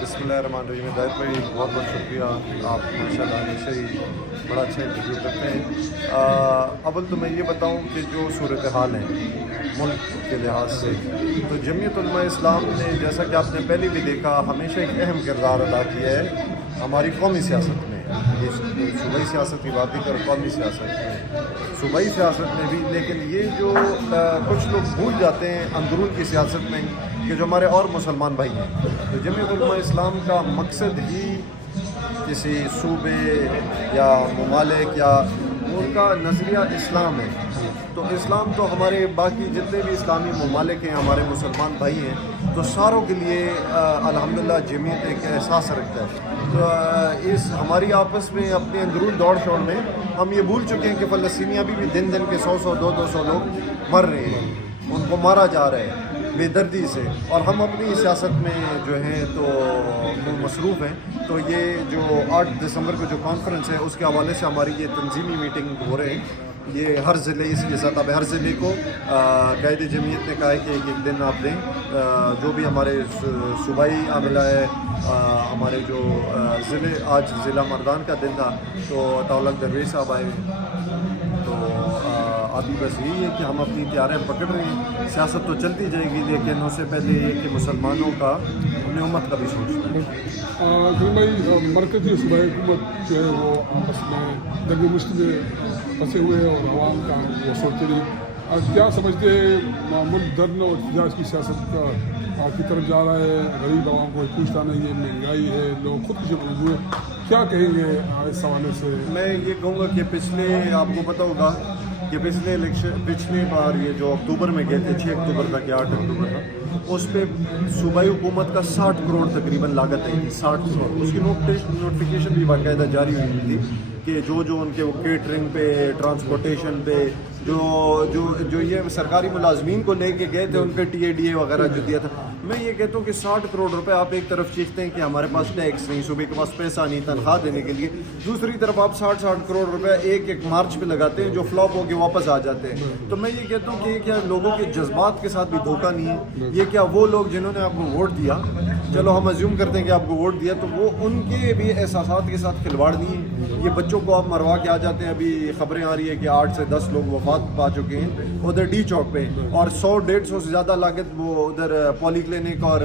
بسم اللہ الرحمن الرحیم. ہدایت بھائی بہت بہت شکریہ. آپ ماشاءاللہ ہمیشہ ہی بڑا اچھا انٹرویو کرتے ہیں. اول تو میں یہ بتاؤں کہ جو صورتحال ہے ملک کے لحاظ سے، تو جمعیت علماء اسلام نے جیسا کہ آپ نے پہلے بھی دیکھا ہمیشہ ایک اہم کردار ادا کیا ہے ہماری قومی سیاست میں. یہ صوبائی سیاست کی بات نہیں کر، قومی سیاست میں، صوبائی سیاست میں بھی. لیکن یہ جو کچھ لوگ بھول جاتے ہیں اندرون کی سیاست میں کہ جو ہمارے اور مسلمان بھائی ہیں، تو جمعیت علماء اسلام کا مقصد ہی کسی صوبے یا ممالک یا ان کا نظریہ اسلام ہے. تو اسلام تو ہمارے باقی جتنے بھی اسلامی ممالک ہیں، ہمارے مسلمان بھائی ہیں، تو ساروں کے لیے الحمدللہ جمعیت ایک احساس رکھتا ہے. تو اس ہماری آپس میں اپنے اندرون دوڑ شوڑ میں ہم یہ بھول چکے ہیں کہ فلسطینی ابھی بھی دن دن کے 100 200 لوگ مر رہے ہیں، ان کو مارا جا رہا ہے بے دردی سے، اور ہم اپنی سیاست میں جو ہیں تو مصروف ہیں. تو یہ جو 8 دسمبر کو جو کانفرنس ہے اس کے حوالے سے ہماری یہ تنظیمی میٹنگ ہو رہے ہیں. یہ ہر ضلع اس کی سطح پہ ہر ضلع کو قائد جمعیت نے کہا ہے کہ ایک دن آپ دیں. جو بھی ہمارے صوبائی عاملہ ہے، ہمارے جو ضلع، آج ضلع مردان کا دن تھا تو عطاءاللہ درویش صاحب آئے. تو ابھی بس یہی ہے کہ ہم اپنی تیاریں پکڑ رہے ہیں. سیاست تو چلتی جائے گی، لیکن اس سے پہلے یہ کہ مسلمانوں کا اپنی امت کا بھی سوچنا ہے. مرکزی صوبائی حکومت جو ہے وہ آپس میں جنگ مشت میں پھنسے ہوئے ہیں اور عوام کا وہ سوچتے نہیں. کیا سمجھتے ہیں ملک دھرن اور احتجاج کی سیاست کی طرف جا رہا ہے؟ غریب عوام کو پوچھتا نہیں ہے، مہنگائی ہے، لوگ خود کسی مجبور ہیں. کیا کہیں گے اس حوالے سے؟ میں یہ کہوں گا کہ پچھلے، آپ کو پتہ ہوگا کہ پچھلے بار یہ جو اکتوبر میں گئے تھے، 6 اکتوبر تک یا 8 اکتوبر تک، اس پہ صوبائی حکومت کا 60 کروڑ تقریباً لاگت آئی تھی. 60 کروڑ. اس کی نوٹیفیکیشن بھی باقاعدہ جاری ہوئی تھی کہ جو ان کے وہ کیٹرنگ پہ، ٹرانسپورٹیشن پہ، جو یہ سرکاری ملازمین کو لے کے گئے تھے ان پہ TADA وغیرہ جو دیا تھا. میں یہ کہتا ہوں کہ 60 کروڑ روپے آپ ایک طرف چیختے ہیں کہ ہمارے پاس ٹیکس نہیں، صوبے کے پاس پیسہ نہیں تنخواہ دینے کے لیے، دوسری طرف آپ 60 کروڑ روپے ایک مارچ پہ لگاتے ہیں جو فلاپ ہو کے واپس آ جاتے ہیں. تو میں یہ کہتا ہوں کہ کیا لوگوں کے جذبات کے ساتھ بھی دھوکہ نہیں ہے؟ یہ کیا وہ لوگ جنہوں نے آپ کو ووٹ دیا، چلو ہم ازیوم کرتے ہیں کہ آپ کو ووٹ دیا، تو وہ ان کے بھی احساسات کے ساتھ کھلواڑ نہیں ہے. یہ بچوں کو آپ مروا کے آ جاتے ہیں. ابھی خبریں آ رہی ہے کہ 8 سے 10 لوگ وفات پا چکے ہیں ادھر ڈی چوک پہ، اور 100-150 سے زیادہ لاگت وہ ادھر پولی کلینک اور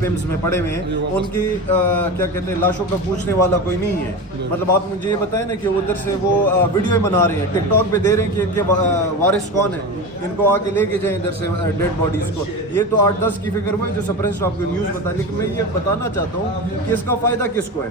پمس میں پڑے ہوئے ہیں. ان کی کیا کہتے ہیں لاشوں کا پوچھنے والا کوئی نہیں ہے. مطلب آپ مجھے یہ بتائیں نا کہ ادھر سے وہ ویڈیو بنا رہے ہیں، ٹک ٹاک پہ دے رہے ہیں کہ ان کے وارث کون ہیں، ان کو آ کے لے کے جائیں ادھر سے ڈیڈ باڈیز کو. یہ تو 8-10 کی فکر ہوئی جو سپرنسٹ آپ کو نیوز بتا. لیکن میں یہ بتانا چاہتا ہوں کہ اس کا فائدہ کس کو ہے؟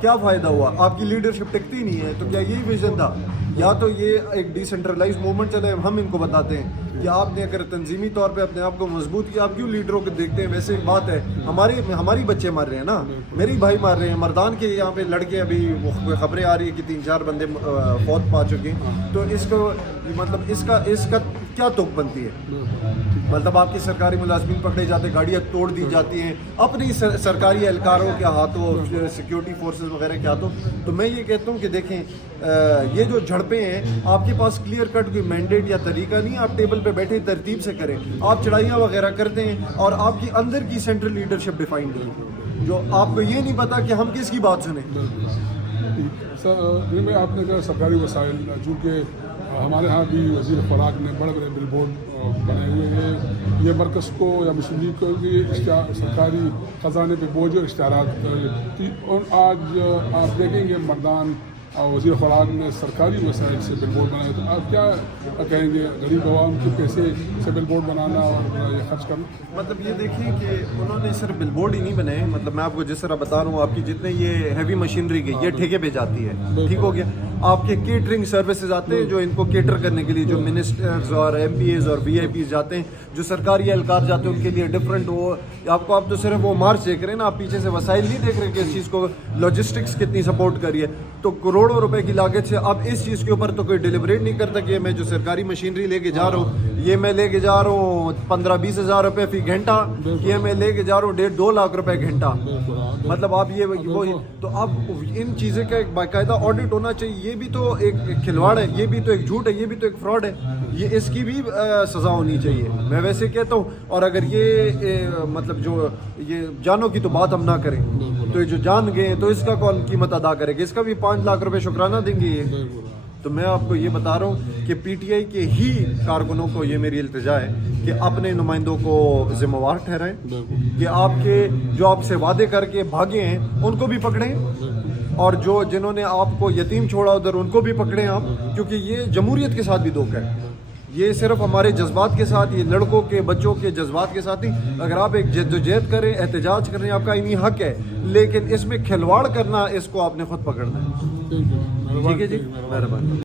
کیا فائدہ ہوا؟ آپ کی لیڈرشپ ٹکتی نہیں ہے. تو کیا یہی ویژن تھا؟ یا تو یہ ایک ڈی سینٹرلائز موومنٹ چلے. ہم ان کو بتاتے ہیں کہ آپ نے اگر تنظیمی طور پہ اپنے آپ کو مضبوط کیا، آپ کیوں لیڈروں کو دیکھتے ہیں؟ ویسے ایک بات ہے، ہماری بچے مر رہے ہیں نا، میری بھائی مر رہے ہیں. مردان کے یہاں پہ لڑکے، ابھی خبریں آ رہی ہے کہ 3-4 بندے فوت پا چکے ہیں. تو اس کو مطلب اس کا کیا توق بنتی ہے؟ مطلب آپ کی سرکاری ملازمین پکڑے جاتے، گاڑیاں توڑ دی جاتی ہیں اپنی سرکاری اہلکاروں کے ہاتھوں، سیکیورٹی فورسز وغیرہ کے ہاتھوں. تو میں یہ کہتا ہوں کہ دیکھیں یہ جو جھڑپیں ہیں، آپ کے پاس کلیئر کٹ کوئی مینڈیٹ یا طریقہ نہیں. آپ ٹیبل پہ بیٹھے ترتیب سے کریں. آپ چڑھائیاں وغیرہ کرتے ہیں اور آپ کی اندر کی سینٹرل لیڈرشپ ڈیفائن نہیں ہے، جو آپ کو یہ نہیں پتا کہ ہم کس کی بات سنیں. سر میں آپ نے کہا سرکاری وسائل، چونکہ ہمارے ہاں بھی وزیر خوراک نے بڑے بڑے بل بورڈ بنے ہوئے ہیں. یہ مرکز کو یا مسلم کو بھی سرکاری خزانے پہ بوجھ اور اشتہارات. اور آج آپ دیکھیں گے مردان وزیر خوراک نے سرکاری وسائل سے بل بورڈ بنائے. تو آپ کیا کہیں گے غریب عوام کے پیسے سے بل بورڈ بنانا اور یہ خرچ کرنا؟ مطلب یہ دیکھیں کہ انہوں نے صرف بل بورڈ ہی نہیں بنائے. مطلب میں آپ کو جس طرح بتا رہا ہوں، آپ کی جتنے یہ ہیوی مشینری کی یہ ٹھیکے پہ جاتی ہے، ٹھیک ہو گیا. آپ کے کیٹرنگ سروسز آتے ہیں جو ان کو کیٹر کرنے کے لیے، جو منسٹرز اور MPAs اور VIPs جاتے ہیں، جو سرکاری اہلکار جاتے ہیں ان کے لیے ڈفرینٹ. وہ آپ تو صرف وہ مارچ دیکھ رہے ہیں نا، آپ پیچھے سے وسائل نہیں دیکھ رہے کہ اس چیز کو لاجسٹکس کتنی سپورٹ کری ہے. تو کروڑوں روپے کی لاگت سے اب اس چیز کے اوپر تو کوئی ڈیلیبریٹ نہیں کرتا کہ میں جو سرکاری مشینری لے کے جا رہا ہوں یہ میں لے کے جا رہا ہوں 15-20 ہزار روپے فی گھنٹہ، یہ میں لے کے جا رہا ہوں 1.5-2 لاکھ روپے گھنٹہ. مطلب آپ یہ وہ تو اب ان چیزیں کا ایک باقاعدہ آڈٹ ہونا چاہیے. یہ بھی تو ایک کھلواڑ ہے، یہ بھی تو ایک جھوٹ ہے، یہ بھی تو ایک فراڈ ہے. یہ اس کی بھی سزا ہونی چاہیے. میں ویسے کہتا ہوں. اور اگر یہ مطلب جو یہ جانوں کی تو بات ہم نہ کریں، تو یہ جو جان گئے تو اس کا کون قیمت ادا کرے گا؟ اس کا بھی 5 لاکھ روپے شکرانہ دیں گے یہ. تو میں آپ کو یہ بتا رہا ہوں کہ پی ٹی آئی کے ہی کارکنوں کو یہ میری التجا ہے کہ اپنے نمائندوں کو ذمہ وار ٹھہرائیں، کہ آپ کے جو آپ سے وعدے کر کے بھاگے ہیں ان کو بھی پکڑیں، اور جو جنہوں نے آپ کو یتیم چھوڑا ادھر ان کو بھی پکڑیں آپ. کیونکہ یہ جمہوریت کے ساتھ بھی دھوکہ ہے. یہ صرف ہمارے جذبات کے ساتھ، یہ لڑکوں کے بچوں کے جذبات کے ساتھ نہیں. اگر آپ ایک جدوجہد کریں، احتجاج کریں، آپ کا اینی حق ہے، لیکن اس میں کھلواڑ کرنا اس کو آپ نے خود پکڑنا ہے. ٹھیک ہے جی، مہربانی.